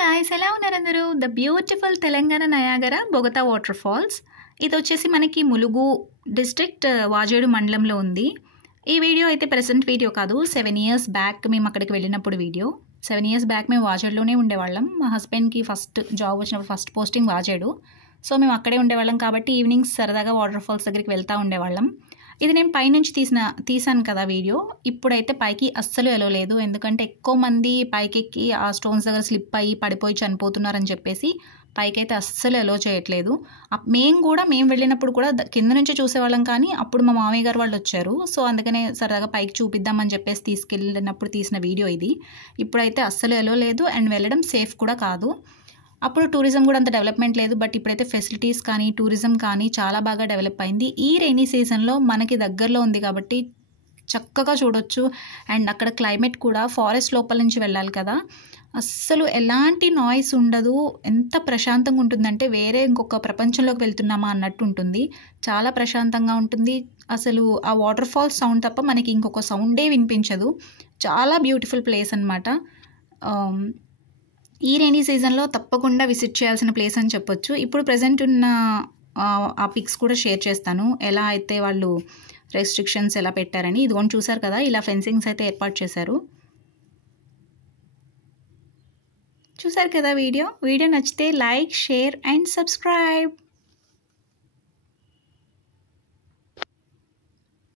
Guys, ఎలా ఉన్నారు అందరూ? The beautiful Telangana Niagara Bogatha water falls. ఇది వచ్చేసి మనకి ములుగు డిస్ట్రిక్ట్ వాజేడు మండలంలో ఉంది. ఈ వీడియో అయితే ప్రెసెంట్ వీడియో కాదు, 7 years బ్యాక్ మేము అక్కడికి వెళ్ళినప్పుడు వీడియో. 7 years బ్యాక్ మేము వాజేడులోనే ఉండేవాళ్ళం. మా హస్బెండ్కి ఫస్ట్ జాబ్ వచ్చినప్పుడు ఫస్ట్ పోస్టింగ్ వాజేడు. సో మేము అక్కడే ఉండేవాళ్ళం కాబట్టి ఈవినింగ్స్ సరదాగా వాటర్ ఫాల్స్ దగ్గరికి వెళ్తూ ఉండేవాళ్ళం. ఇది నేను పైనుంచి తీసాను కదా వీడియో. ఇప్పుడైతే పైకి అస్సలు ఎలవలేదు, ఎందుకంటే ఎక్కువ మంది పైకెక్కి ఆ స్టోన్స్ దగ్గర స్లిప్ అయ్యి పడిపోయి చనిపోతున్నారని చెప్పేసి పైకైతే అస్సలు ఎలో చేయట్లేదు. మేము వెళ్ళినప్పుడు కూడా కింద నుంచి చూసేవాళ్ళం, కానీ అప్పుడు మా మామయ్య గారు వాళ్ళు వచ్చారు. సో అందుకనే సరదాగా పైకి చూపిద్దామని చెప్పేసి తీసుకెళ్ళినప్పుడు తీసిన వీడియో ఇది. ఇప్పుడైతే అస్సలు ఎలో లేదు అండ్ వెళ్ళడం సేఫ్ కూడా కాదు. అప్పుడు టూరిజం కూడా అంత డెవలప్మెంట్ లేదు, బట్ ఇప్పుడైతే ఫెసిలిటీస్ కానీ టూరిజం కానీ చాలా బాగా డెవలప్ అయింది. ఈ రైనీ సీజన్లో మనకి దగ్గరలో ఉంది కాబట్టి చక్కగా చూడొచ్చు. అండ్ అక్కడ క్లైమేట్ కూడా ఫారెస్ట్ లోపల నుంచి వెళ్ళాలి కదా, అస్సలు ఎలాంటి నాయిస్ ఉండదు. ఎంత ప్రశాంతంగా ఉంటుందంటే వేరే ఇంకొక ప్రపంచంలోకి వెళ్తున్నామా అన్నట్టు ఉంటుంది. చాలా ప్రశాంతంగా ఉంటుంది. అసలు ఆ వాటర్ ఫాల్స్ సౌండ్ తప్ప మనకి ఇంకొక సౌండే వినిపించదు. చాలా బ్యూటిఫుల్ ప్లేస్ అనమాట. ఈ రైనీ సీజన్లో తప్పకుండా విజిట్ చేయాల్సిన ప్లేస్ అని చెప్పొచ్చు. ఇప్పుడు ప్రజెంట్ ఉన్న ఆ పిక్స్ కూడా షేర్ చేస్తాను, ఎలా అయితే వాళ్ళు రెస్ట్రిక్షన్స్ ఎలా పెట్టారని. ఇదిగోని చూసారు కదా, ఇలా ఫెన్సింగ్స్ అయితే ఏర్పాటు చేశారు. చూసారు కదా వీడియో నచ్చితే లైక్, షేర్ అండ్ సబ్స్క్రైబ్.